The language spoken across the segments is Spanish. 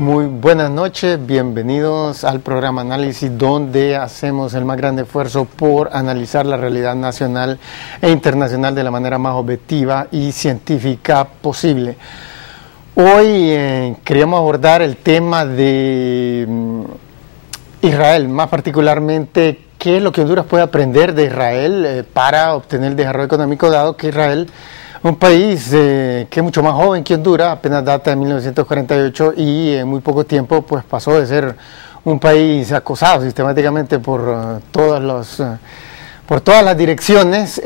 Muy buenas noches, bienvenidos al programa Análisis, donde hacemos el más grande esfuerzo por analizar la realidad nacional e internacional de la manera más objetiva y científica posible. Hoy queríamos abordar el tema de Israel, más particularmente qué es lo que Honduras puede aprender de Israel para obtener el desarrollo económico, dado que Israel, un país que es mucho más joven que Honduras, apenas data de 1948 y en muy poco tiempo pues pasó de ser un país acosado sistemáticamente por todas las direcciones,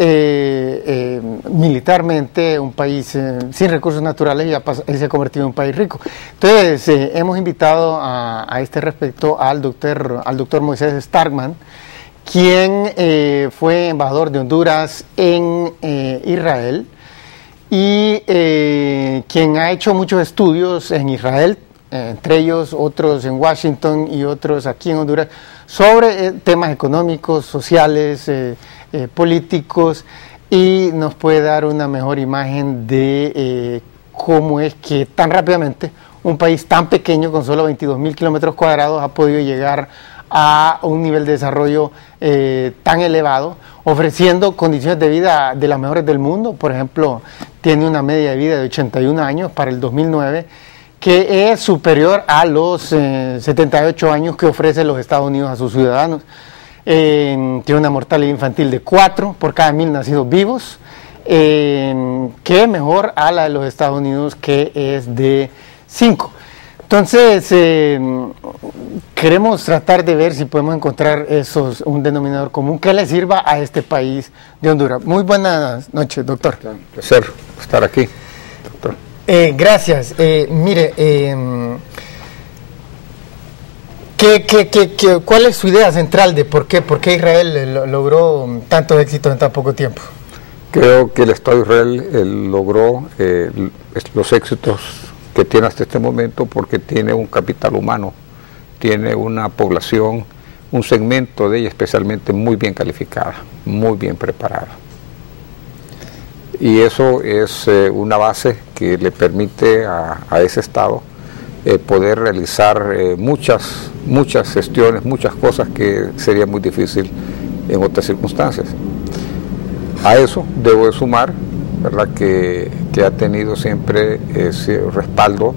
militarmente, un país sin recursos naturales, y se ha convertido en un país rico. Entonces hemos invitado a este respecto al doctor Moisés Starkman, quien fue embajador de Honduras en Israel, y quien ha hecho muchos estudios en Israel, entre ellos otros en Washington y otros aquí en Honduras, sobre temas económicos, sociales, políticos, y nos puede dar una mejor imagen de cómo es que tan rápidamente un país tan pequeño, con solo 22.000 kilómetros cuadrados, ha podido llegar a un nivel de desarrollo tan elevado, ofreciendo condiciones de vida de las mejores del mundo. Por ejemplo, tiene una media de vida de 81 años para el 2009, que es superior a los 78 años que ofrecen los Estados Unidos a sus ciudadanos. Tiene una mortalidad infantil de 4 por cada 1.000 nacidos vivos, que es mejor a la de los Estados Unidos, que es de 5. Entonces, queremos tratar de ver si podemos encontrar un denominador común que le sirva a este país de Honduras. Muy buenas noches, doctor. Un placer estar aquí, doctor. Gracias. Mire, ¿cuál es su idea central de por qué Israel logró tantos éxitos en tan poco tiempo? Creo que el Estado de Israel logró los éxitos que tiene hasta este momento porque tiene un capital humano, tiene una población, un segmento de ella especialmente muy bien calificada, muy bien preparada. Y eso es una base que le permite a ese Estado poder realizar muchas gestiones, muchas cosas que sería muy difícil en otras circunstancias. A eso debo de sumar, ¿verdad?, que ha tenido siempre ese respaldo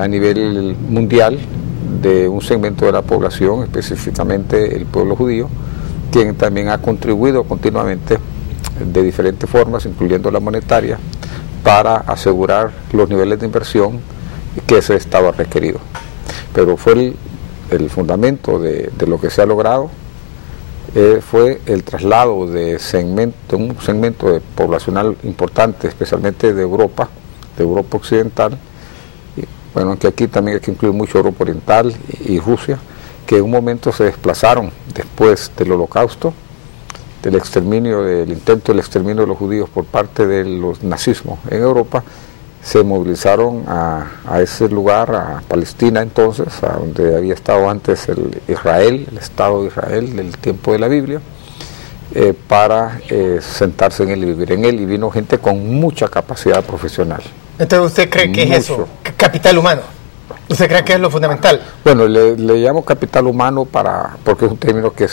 a nivel mundial de un segmento de la población, específicamente el pueblo judío, quien también ha contribuido continuamente de diferentes formas, incluyendo la monetaria, para asegurar los niveles de inversión que ese Estado ha requerido. Pero fue el fundamento de lo que se ha logrado, fue el traslado de un segmento poblacional importante, especialmente de Europa Occidental, y, bueno, aunque aquí también hay que incluir mucho Europa Oriental y Rusia, que en un momento se desplazaron después del Holocausto, del intento del exterminio de los judíos por parte de los nazismos en Europa, se movilizaron a ese lugar, a Palestina entonces, a donde había estado antes el Estado de Israel del tiempo de la Biblia, para sentarse en él y vivir en él, y vino gente con mucha capacidad profesional. Entonces, ¿usted cree que es eso? ¿Capital humano? ¿Usted cree que es lo fundamental? Bueno, le llamo capital humano porque es un término que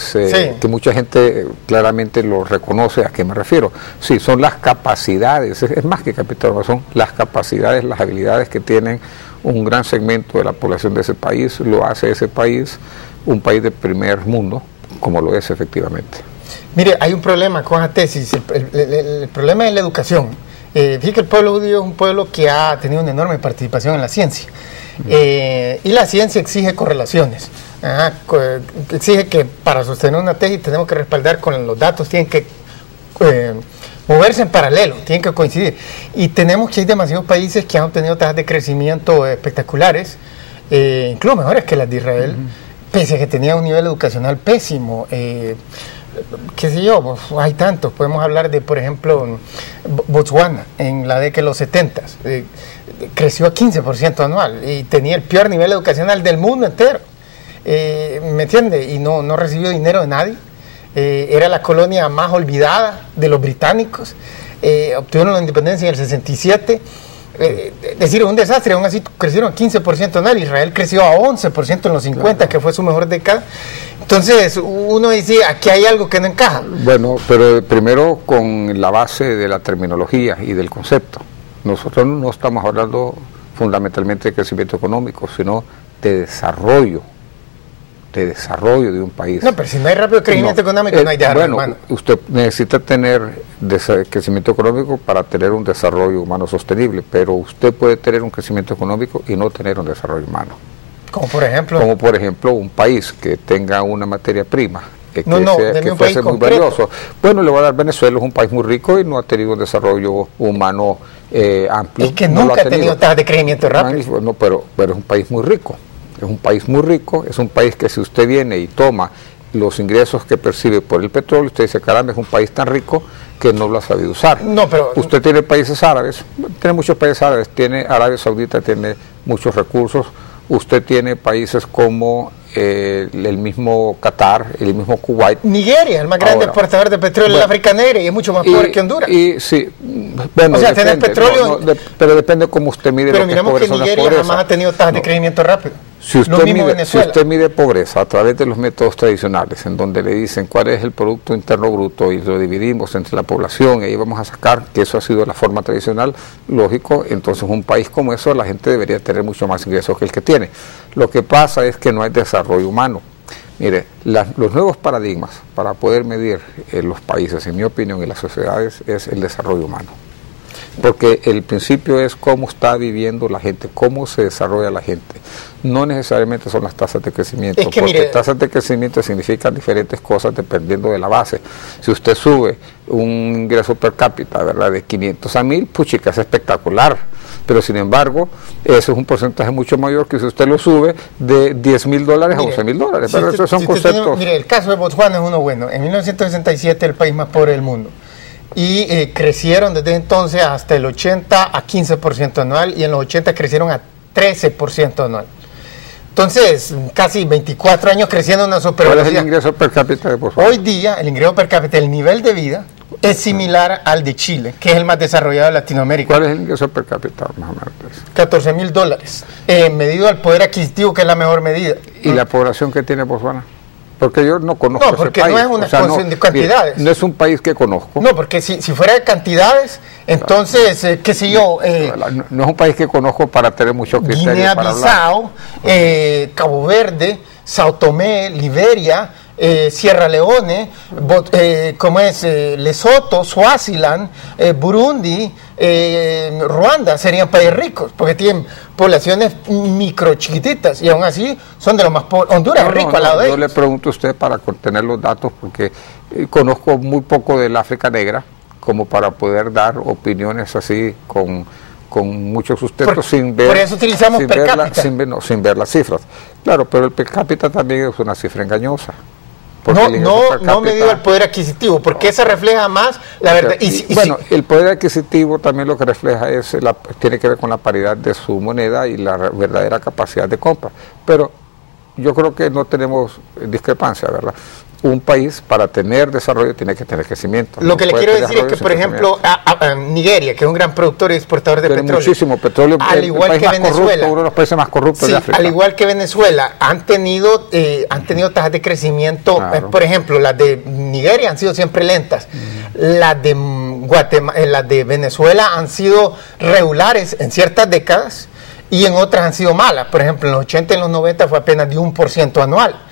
mucha gente claramente lo reconoce. ¿A qué me refiero? Sí, son las capacidades, es más que capital humano, son las capacidades, las habilidades que tienen un gran segmento de la población de ese país, lo hace ese país un país de primer mundo, como lo es efectivamente. Mire, hay un problema con esa tesis, el problema es la educación. Fíjate que el pueblo judío es un pueblo que ha tenido una enorme participación en la ciencia. Y la ciencia exige correlaciones, exige que para sostener una tesis tenemos que respaldar con los datos, tienen que moverse en paralelo, tienen que coincidir, y tenemos que hay demasiados países que han obtenido tasas de crecimiento espectaculares, incluso mejores que las de Israel, pese a que tenían un nivel educacional pésimo. Qué sé yo, pues, hay tantos, podemos hablar de, por ejemplo, Botswana en la década de los 70, creció a 15% anual y tenía el peor nivel educacional del mundo entero, ¿me entiende? Y no recibió dinero de nadie, era la colonia más olvidada de los británicos, obtuvieron la independencia en el 67, Es decir, un desastre, aún así crecieron 15% anual, Israel creció a 11% en los 50, claro, que fue su mejor década. Entonces uno dice, aquí hay algo que no encaja. Bueno, pero primero con la base de la terminología y del concepto. Nosotros no estamos hablando fundamentalmente de crecimiento económico, sino de desarrollo de un país. No, pero si no hay rápido crecimiento económico, no hay desarrollo humano. Usted necesita tener crecimiento económico para tener un desarrollo humano sostenible, pero usted puede tener un crecimiento económico y no tener un desarrollo humano. Como por ejemplo. Como por ejemplo un país que tenga una materia prima que fuese muy valioso. Bueno, le voy a dar Venezuela, es un país muy rico y no ha tenido un desarrollo humano amplio. Es que nunca ha tenido tasas de crecimiento rápido. No, pero es un país muy rico. Es un país muy rico, es un país que si usted viene y toma los ingresos que percibe por el petróleo, usted dice, caramba, es un país tan rico que no lo ha sabido usar. No, pero usted tiene países árabes, tiene muchos países árabes, tiene Arabia Saudita, tiene muchos recursos, usted tiene países como el mismo Qatar, el mismo Kuwait. Nigeria, el más grande exportador de petróleo en África Negra y es mucho más pobre que Honduras. Sí, bueno, o sea, tener petróleo. Pero depende cómo usted mide. Pero miramos que Nigeria jamás ha tenido tasas de crecimiento rápido. Si usted mide pobreza a través de los métodos tradicionales, en donde le dicen cuál es el Producto Interno Bruto y lo dividimos entre la población y ahí vamos a sacar que eso ha sido la forma tradicional, lógico, entonces un país como eso la gente debería tener mucho más ingresos que el que tiene. Lo que pasa es que no hay desarrollo humano. Mire, los nuevos paradigmas para poder medir los países, en mi opinión, y las sociedades, es el desarrollo humano. Porque el principio es cómo está viviendo la gente, cómo se desarrolla la gente. No necesariamente son las tasas de crecimiento, porque tasas de crecimiento significan diferentes cosas dependiendo de la base. Si usted sube un ingreso per cápita, ¿verdad?, de 500 a 1000, puchica, es espectacular. Pero sin embargo, eso es un porcentaje mucho mayor que si usted lo sube de $10,000 a $11,000. Pero esos son conceptos. Mire, el caso de Botswana es uno bueno. En 1967 el país más pobre del mundo. Y crecieron desde entonces hasta el 80 a 15% anual y en los 80 crecieron a 13% anual. Entonces, casi 24 años creciendo una supervelocidad. ¿Cuál es el ingreso per cápita de Botswana? Hoy día, el ingreso per cápita, el nivel de vida, es similar al de Chile, que es el más desarrollado de Latinoamérica. ¿Cuál es el ingreso per cápita, más o menos? $14,000, medido al poder adquisitivo, que es la mejor medida. ¿Y la población que tiene Botswana? Porque yo no conozco ese país. No, porque no es una cuestión de cantidades. No es un país que conozco. No, porque si fuera de cantidades, entonces, qué sé yo... no es un país que conozco para tener muchos criterios para hablar. Guinea-Bissau, Cabo Verde, Sao Tomé, Liberia, Sierra Leone, Lesoto, Swaziland, Burundi, Ruanda serían países ricos, porque tienen poblaciones micro chiquititas y aún así son de los más pobres. Honduras es rico al lado de ellos. Yo le pregunto a usted para tener los datos, porque conozco muy poco del África Negra como para poder dar opiniones así con mucho sustento sin ver. Por eso utilizamos per cápita. Sin ver las cifras. Claro, pero el per cápita también es una cifra engañosa. No medido el poder adquisitivo, porque esa refleja más la verdad. El poder adquisitivo también lo que refleja tiene que ver con la paridad de su moneda y la verdadera capacidad de compra. Pero yo creo que no tenemos discrepancia, ¿verdad? Un país para tener desarrollo tiene que tener crecimiento. Lo que le quiero decir es que, por ejemplo, Nigeria, que es un gran productor y exportador de petróleo, muchísimo petróleo, al igual que Venezuela, uno de los países más corruptos de África. Al igual que Venezuela, han tenido tasas de crecimiento, claro. Por ejemplo, las de Nigeria han sido siempre lentas, las de Venezuela han sido regulares en ciertas décadas y en otras han sido malas. Por ejemplo, en los 80 y en los 90 fue apenas de 1% anual.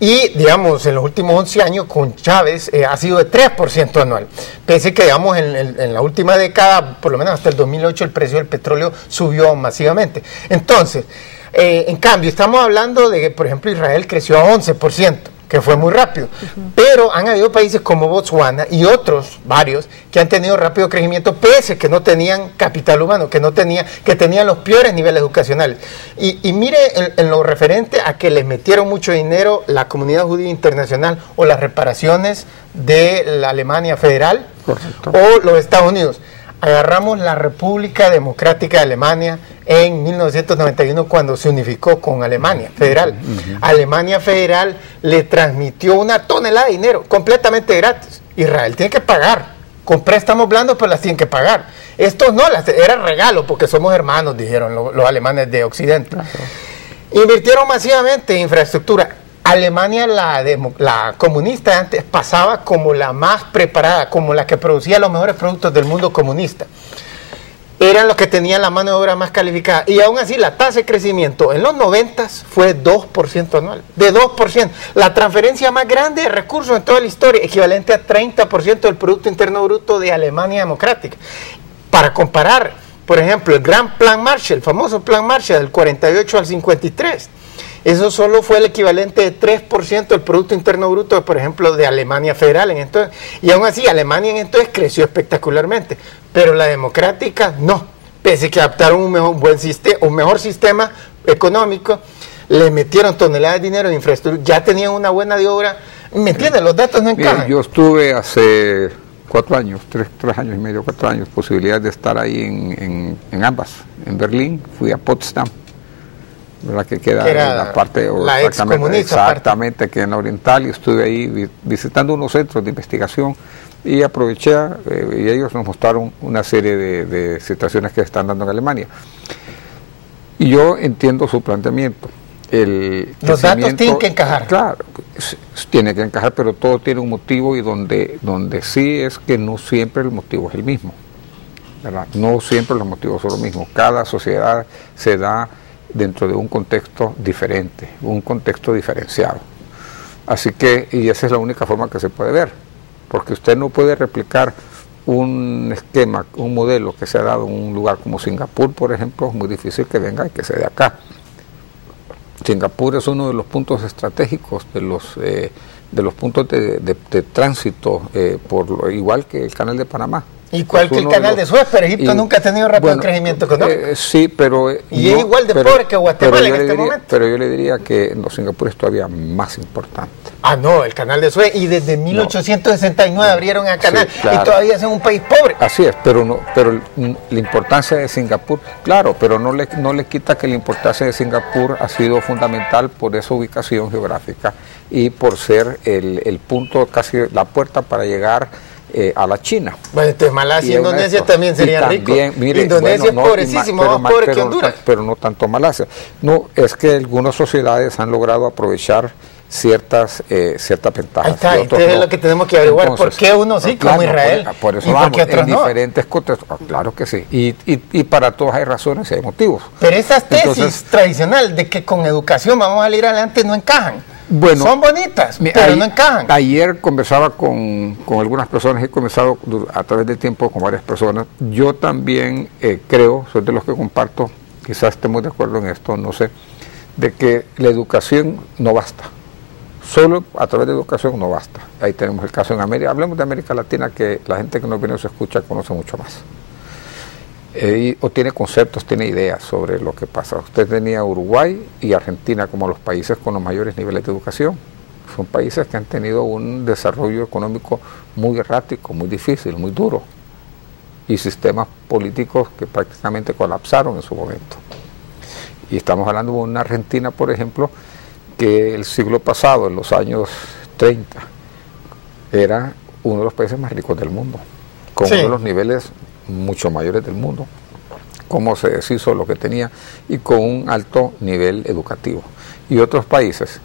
Y, digamos, en los últimos 11 años con Chávez ha sido de 3% anual. Pese que, digamos, en la última década, por lo menos hasta el 2008, el precio del petróleo subió masivamente. Entonces, en cambio, estamos hablando de que, por ejemplo, Israel creció a 11%, que fue muy rápido. Pero han habido países como Botswana y otros, varios, que han tenido rápido crecimiento, pese que no tenían capital humano, que tenían los peores niveles educacionales. Y mire en lo referente a que les metieron mucho dinero la comunidad judía internacional o las reparaciones de la Alemania Federal. Correcto. O los Estados Unidos. Agarramos la República Democrática de Alemania en 1991 cuando se unificó con Alemania Federal. Alemania Federal le transmitió 1 tonelada de dinero completamente gratis. Israel tiene que pagar con préstamos blandos, pero las tienen que pagar. Estos no, era regalo, porque somos hermanos, dijeron los alemanes de Occidente. Claro. Invirtieron masivamente en infraestructura. Alemania, la comunista antes, pasaba como la más preparada, como la que producía los mejores productos del mundo comunista. Eran los que tenían la mano de obra más calificada. Y aún así, la tasa de crecimiento en los 90 fue 2% anual. De 2%. La transferencia más grande de recursos en toda la historia, equivalente a 30% del Producto Interno Bruto de Alemania Democrática. Para comparar, por ejemplo, el Gran Plan Marshall, el famoso Plan Marshall del 48 al 53. Eso solo fue el equivalente de 3% del Producto Interno Bruto, por ejemplo, de Alemania Federal. Entonces, y aún así, Alemania entonces creció espectacularmente, pero la democrática no. Pese a que adaptaron un mejor sistema económico, le metieron toneladas de dinero en infraestructura, ya tenían una buena de obra. ¿Me entiendes? Los datos no encajan. Mira, yo estuve hace 4 años, 3 años y medio, 4 años, posibilidad de estar ahí en ambas. En Berlín, fui a Potsdam, ¿verdad? Que queda en la parte la exactamente que en la oriental, y estuve ahí visitando unos centros de investigación y aproveché y ellos nos mostraron una serie de situaciones que se están dando en Alemania. Y yo entiendo su planteamiento. Los datos tienen que encajar. Claro, tiene que encajar, pero todo tiene un motivo, y donde sí es que no siempre el motivo es el mismo, ¿verdad? No siempre los motivos son los mismos. Cada sociedad se da dentro de un contexto diferente, un contexto diferenciado. Así que, y esa es la única forma que se puede ver, porque usted no puede replicar un esquema, un modelo que se ha dado en un lugar como Singapur, por ejemplo. Es muy difícil que venga y que se dé acá. Singapur es uno de los puntos estratégicos, de los puntos de tránsito, igual que el Canal de Panamá. Igual que el Canal de Suez, pero Egipto nunca ha tenido rápido crecimiento económico. Sí, pero... Y es igual de pobre que Guatemala en este momento. Pero yo le diría que Singapur es todavía más importante. Ah, no, el Canal de Suez, y desde 1869 abrieron el canal, sí, claro, y todavía es un país pobre. Así es, pero la importancia de Singapur, claro, pero no le quita que la importancia de Singapur ha sido fundamental por esa ubicación geográfica y por ser el punto, casi la puerta para llegar a la China. Bueno, entonces Malasia y Indonesia también serían ricos. Indonesia es pobrecísimo, más pobre que Honduras. Pero no tanto Malasia. No, es que algunas sociedades han logrado aprovechar ciertas ventajas. Ahí está, entonces es lo que tenemos que averiguar. Entonces, ¿por qué uno sí, como Israel? Por eso vamos, en diferentes contextos. Claro que sí. Y para todos hay razones y hay motivos. Pero esas tesis tradicionales de que con educación vamos a salir adelante no encajan. Bueno, son bonitas, pero no encajan. Ayer conversaba con algunas personas, he conversado a través del tiempo con varias personas. Yo también creo, soy de los que comparto, quizás estemos de acuerdo en esto, no sé, de que la educación no basta. Solo a través de educación no basta. Ahí tenemos el caso en América. Hablemos de América Latina, que la gente que nos viene o se escucha conoce mucho más. O tiene conceptos, tiene ideas sobre lo que pasa. Usted tenía Uruguay y Argentina como los países con los mayores niveles de educación. Son países que han tenido un desarrollo económico muy errático, muy difícil, muy duro, y sistemas políticos que prácticamente colapsaron en su momento. Y estamos hablando de una Argentina, por ejemplo, que el siglo pasado, en los años 30, era uno de los países más ricos del mundo, con uno de los niveles mucho mayores del mundo, cómo se deshizo lo que tenía y con un alto nivel educativo. Y otros países,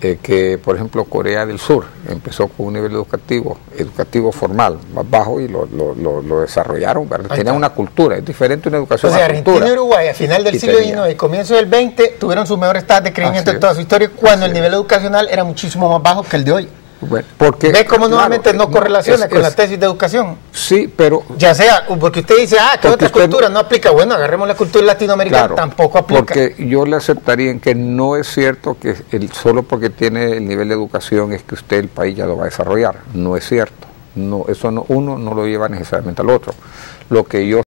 que por ejemplo Corea del Sur empezó con un nivel educativo formal más bajo y lo desarrollaron, ¿verdad? Tenían una cultura, es diferente una educación. O sea, Argentina y Uruguay a final del siglo XIX y comienzo del XX tuvieron sus mejores tasas de crecimiento en toda su historia, cuando el nivel educacional era muchísimo más bajo que el de hoy. Bueno, porque, ¿ves cómo nuevamente no correlaciona con la tesis de educación? Sí, pero... Ya sea, porque usted dice, que otra cultura no aplica. Bueno, agarremos la cultura latinoamericana, claro, tampoco aplica. Porque yo le aceptaría en que no es cierto que solo porque tiene el nivel de educación es que usted el país ya lo va a desarrollar. No es cierto. No, eso no, uno no lo lleva necesariamente al otro. Lo que yo